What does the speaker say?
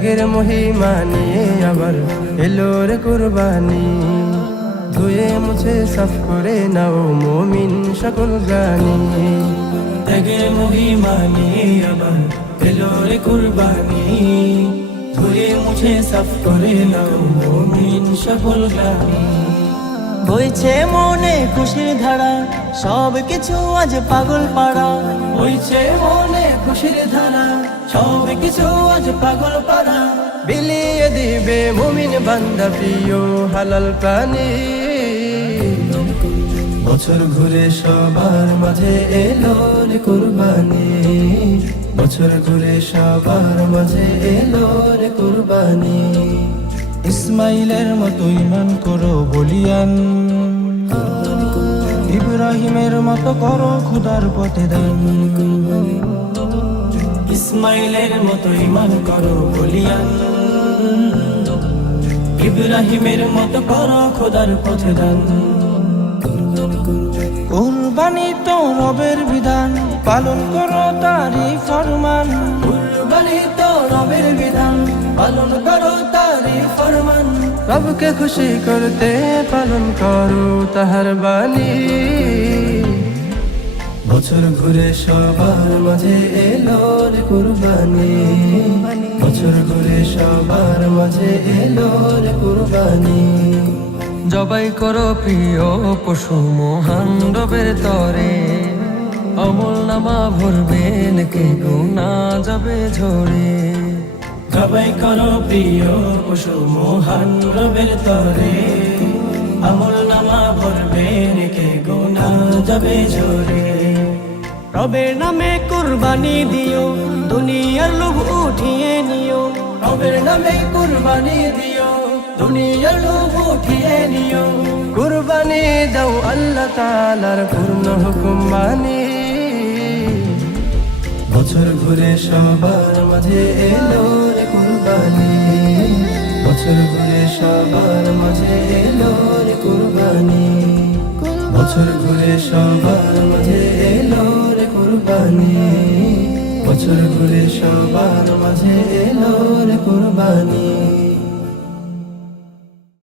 ত্যাগের মহিমা নিয়ে আবার এলো রে কুরবানি। ধুয়ে মুছে সাফ করে নাও মুমিন সকল গানি। ত্যাগের মহিমা নিয়ে আবার এলো রে কুরবানি। ধুয়ে মুছে সাফ করে নাও মুমিন সকল গানি। বইছে মনে খুশির ধারা, সব কিছু আজ পাগল পাড়া। বইছে মনে খুশির ধারা, সব কিছু আজ পাগল পাড়া। বিলিয়ে দিবে মুমিন বান্দা প্রিয় হালাল প্রাণী। বছর ঘুরে সবার মাঝে এলো রে কুরবানি। বছর ঘুরে সবার মাঝে এলো রে কুরবানি। ইসমাইলের মতো ঈমান করো বলিয়ান, ইব্রাহিমের মতো করো খোদার পথে দান। ইসমাইলের মতো ঈমান করো বলিয়ান, ইব্রাহিমের মতো করো খোদার পথে দান। কুরবানি তো রবের বিধান, পালন করো তারই ফরমান। কুরবানি তো রবের বিধান, পালন করো তারই ফরমান। রবকে খুশি করতে পালন করো তাহার বাণী। বছর ঘুরে সবার মাঝে এলো রে কুরবানি। বছর ঘুরে সবার মাঝে এলো রে কুরবানি। জবাই করো প্রিয় পশু মহান রবের তরে। আমল নামা ভরবে নাকি গুনা যাবে ঝরে। জবাই করো প্রিয় পশু মহান রবের তরে। আমল নামা ভরবে নাকি গুনাহ যাবে ঝরে। রবের নামে কুরবানি দিও, দুনিয়ার লোভ উঠিয়ে নিও। রবের নামে কুরবানি দিও, দুনিয়ার লোভ উঠিয়ে নিও। কুরবানি দাও আল্লাহ তাআলার পূর্ণ হুকুম মানি। বছর ঘুরে সবার মাঝে এলো রে কুরবানি। বছর ঘুরে সবার মাঝে এলো রে কুরবানি। বছর ঘুরে সবার মাঝে এলো রে কুরবানি। বছর ঘুরে সবার মাঝে এলো রে কুরবানি।